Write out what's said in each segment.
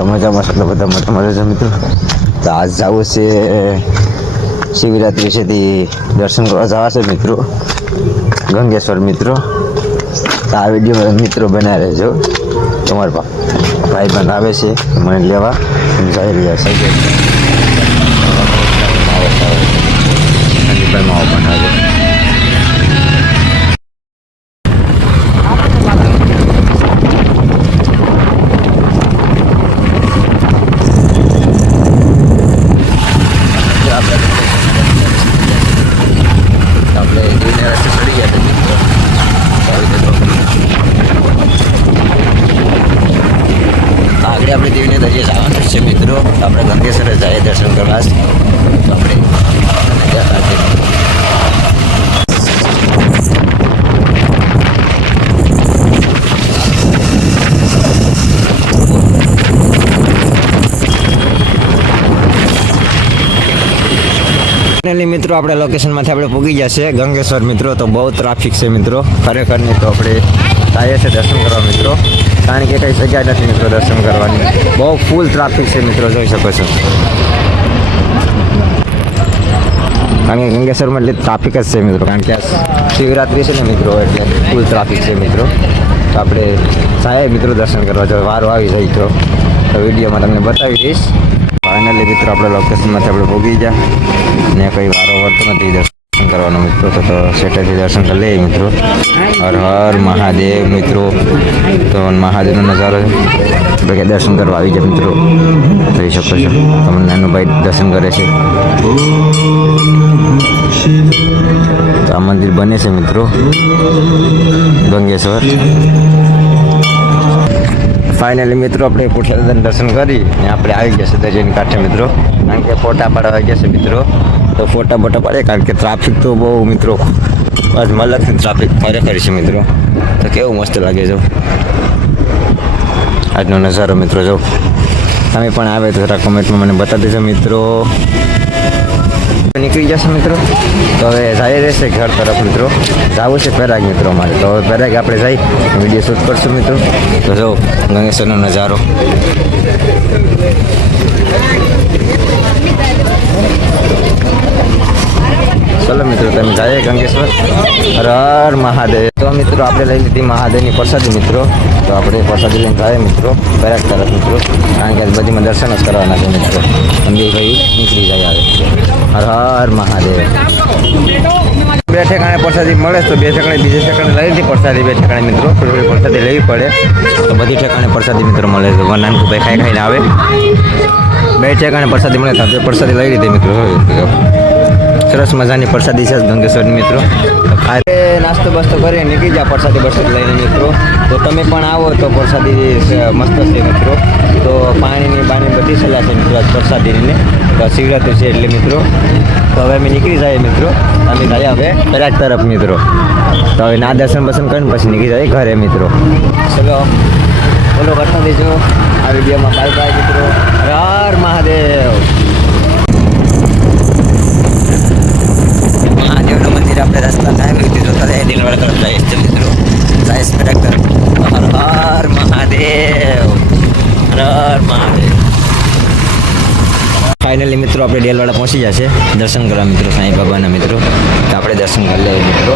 મજામાં એટલે બધા મજા છે મિત્રો. તો આજ જવું છે શિવરાત્રિ છે તે દર્શન કરવા જવા છે મિત્રો ગંગેશ્વર મિત્રો. તો આ વિડીયોમાં મિત્રો બનાવી રહેજો. તમારા ભાઈ બંધ આવે છે મને લેવા જઈ રહ્યા છે. સંદીપભાઈ માવો પણ આવે. આપણે દેવીને દરિયે જવાનું છે મિત્રો. આપણે ગંગેશ્વરે જઈએ દર્શન કરવા. તો આપણે ફાઇનલી મિત્રો આપણે લોકેશનમાંથી આપણે પૂગી જશે ગંગેશ્વર મિત્રો. તો બહુ ટ્રાફિક છે મિત્રો ખરેખર નહીં. તો આપણે જઈએ છે દર્શન કરવા મિત્રો. કારણ કે કઈ જગ્યા નથી મિત્રો દર્શન કરવાની. બહુ ફૂલ ટ્રાફિક છે મિત્રો, જોઈ શકો છો. કારણ કે ગંગેશ્વરમાં એટલે ટ્રાફિક જ છે મિત્રો. કારણ કે આ શિવરાત્રિ છે ને મિત્રો એટલે ફૂલ ટ્રાફિક છે મિત્રો. તો આપણે સાહેબ મિત્રો દર્શન કરવા જો વારો આવી જાય તો વિડીયોમાં તમને બતાવી દઈશ. ફાઇનલી મિત્રો આપણે લોકેશનમાંથી આપણે ભોગી ગયા ને કંઈ વારો વળતો નથી દર્શન કરવાનો મિત્રો. તો સેટેથી દર્શન કરી લઈએ મિત્રો. હર હર મહાદેવ મિત્રો. તો મહાદેવનો નજારો આપણે કે દર્શન કરવા આવી જાય મિત્રો, જોઈ શકો છો. તમને નાનું ભાઈ દર્શન કરે છે. તો આ મંદિર બને છે મિત્રો ગંગેશ્વર. ફાઇનલી મિત્રો આપણે પુરુષોત્તમ દર્શન કરી ને આપણે આવી ગયા છે દરિયાની કાંઠે મિત્રો. કારણ કે ફોટા પાડવા આવી ગયા છે મિત્રો. તો ફોટા પાડે કારણ કે ટ્રાફિક તો બહુ મિત્રો આજ મલકની ટ્રાફિક ખરેખર છે મિત્રો. તો કેવું મસ્ત લાગે છે આજનો નજારો મિત્રો. જો તમે પણ આવે તો જરા કમેન્ટમાં મને બતાવી દેજો મિત્રો. નીકળી જશે મિત્રો. તો હવે જઈ રહેશે ઘર તરફ મિત્રો. જવું છે પેરાગ મિત્રો અમારે. તો હવે પેરાગ આપણે જઈ વિડીયો શૂટ કરશું મિત્રો. તો જો ગંગેશ્વરનો નજારો. ચલો મિત્રો તમે જઈએ ગંગેશ્વર. હર હર મહાદેવ. તો મિત્રો આપણે લઈ લીધી મહાદેવની પ્રસાદી મિત્રો. તો આપણે પ્રસાદી લઈને જઈએ મિત્રો પેરાગ તરફ મિત્રો. કારણ કે બધીમાં દર્શન જ કરવાના છે મિત્રો. અંબેભાઈ નીકળી જાય આવે. હર હર મહાદેવ. બે ઠેકાણે પ્રસાદી મળે તો બે ઠેકાણે બીજે ઠેકાણે લઈ લીધી પ્રસાદી. બે ઠેકાણે મિત્રો થોડી પ્રસાદી લેવી પડે. તો બધી ઠેકાણે પ્રસાદી મિત્રો મળે છે. નાનકુભાઈ ખાઈને આવે. બે ઠેકાણે પ્રસાદી મળે તો પ્રસાદી લઈ લીધી મિત્રો. સરસ મજાની પ્રસાદી છે ગંગેશ્વરની મિત્રો. તો ખાય નાસ્તો બસ્તો કરીને નીકળી જાય પ્રસાદી લઈને મિત્રો. તો તમે પણ આવો તો પ્રસાદી મસ્ત છે મિત્રો. તો પાણી બધી સલાહ છે મિત્રો આજ પ્રસાદીની. તો શિવરાત્રિ છે એટલે મિત્રો. તો હવે અમે નીકળી જઈએ મિત્રો. અમે જઈએ હવે પેરાગ તરફ મિત્રો. તો હવે ના દર્શન બસન કરીને પછી નીકળી જાય ઘરે મિત્રો. ચલો બોલો કરતા દેજો આ વિડીયોમાં. બાય બાય મિત્રો. હર મહાદેવ. મહાદેવનું મંદિર આપણે રસ્તા આવી રીતે જોતા જાય દિલવાડા તરફ જાય છે મિત્રો. જાય પેરાગ તરફ. હર હર મહાદેવ. હર મહાદેવ. ફાઇનલી મિત્રો આપણે ડેલવાડા પહોંચી જશે દર્શન કરવા મિત્રો સાંઈ બાબાના મિત્રો. તો આપણે દર્શન કરી લઈએ મિત્રો.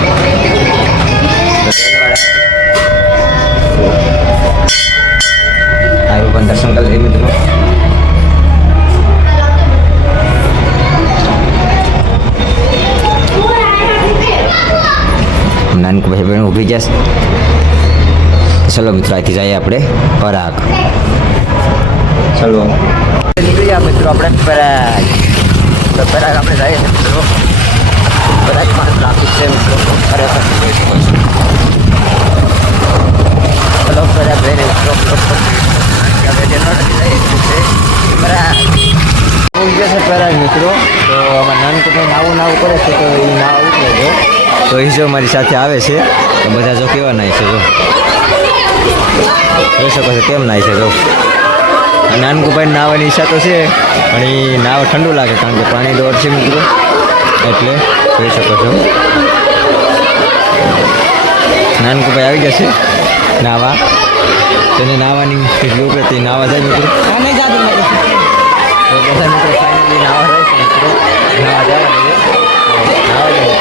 સાંઈ બાબાના દર્શન કરી લઈએ મિત્રો. નાનક ભાઈ બહેન ઊભી જશે. ચલો મિત્રો અહીંથી જઈએ આપણે પરાગ. ચલો નીકળી ગયા મિત્રો આપણે પરાગ. તો પરાગ આપણે જઈએ મિત્રો. પરાગમાં ટ્રાફિક છે મિત્રો ખરેખર જોઈ શકો છો. ચલો પરાગ જઈને મિત્રો પરાગ પરાગ મિત્રો. તો આમાં નાનકભાઈ નાવું કરે છે તો એ નાવ ઉતરે છે. તો હિજો મારી સાથે આવે છે. તો બધા જો કેવા નાય છે જો જોઈ શકો છો કેમ નાય છે જો. નાનકભાઈ નાવાની ઈચ્છા તો છે પણ એ નાવ ઠંડુ લાગે કારણ કે પાણી દોડ છે મિત્રો. એટલે જોઈ શકો છો નાનકભાઈ આવી જશે નાવા. તેને નાવાની કેટલું કે તે નાવા જાય મિત્રો નહીં જાતું તો બધા મિત્રો ફાઇનલી નાવા જાય છે મિત્રો નાવા જવા દે નાવા જાય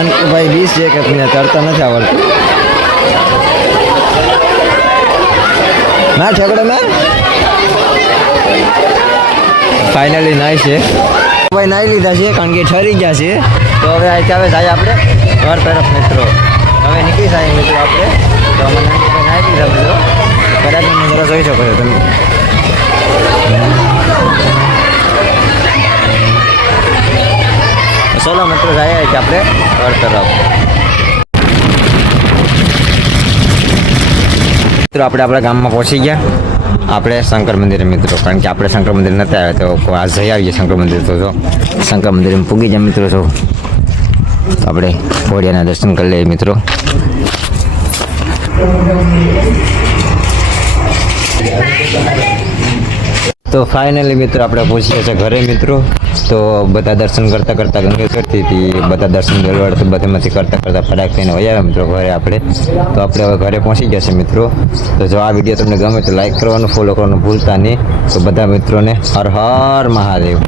અનંતભાઈ 20 છે કે તમને તરતા નથી આવડતું ના ઠેકડો મેં ફાઇનલી નાય છે ભાઈ નાઈ લીધા છે કારણ કે ઠરી ગયા છે તો હવે હવે જાય આપણે ઘર તરફ મિત્રો હવે નીકળી જાય મિત્રો આપણે તો અમે નાઈ લીધા મિત્રો કદાચ નજરો જોઈ શકો છો તમે ચલો મિત્રો જાય છે આપણે ઘર તરફ મિત્રો આપણે આપણા ગામમાં પહોંચી ગયા આપણે શંકર મંદિરે મિત્રો કારણ કે આપણે શંકર મંદિર નહોતા આવ્યા તો આ જઈ આવીએ શંકર મંદિર તો જો શંકર મંદિરમાં પૂગી જાય મિત્રો જો આપણે ઘોડિયાના દર્શન કરી લઈએ મિત્રો તો ફાઇનલી મિત્રો આપણે પહોંચીએ છીએ ઘરે મિત્રો તો બધા દર્શન કરતાં કરતાં ગંગેશ્વરથી બધા દર્શન વેલવાડ બધામાંથી કરતાં કરતાં ફટાક થઈને વયા મિત્રો ઘરે આપણે તો આપણે હવે ઘરે પહોંચી ગયા છે મિત્રો તો જો આ વિડીયો તમને ગમે તો લાઈક કરવાનું ફોલો કરવાનું ભૂલતા નહીં તો બધા મિત્રોને હર હર મહાદેવ.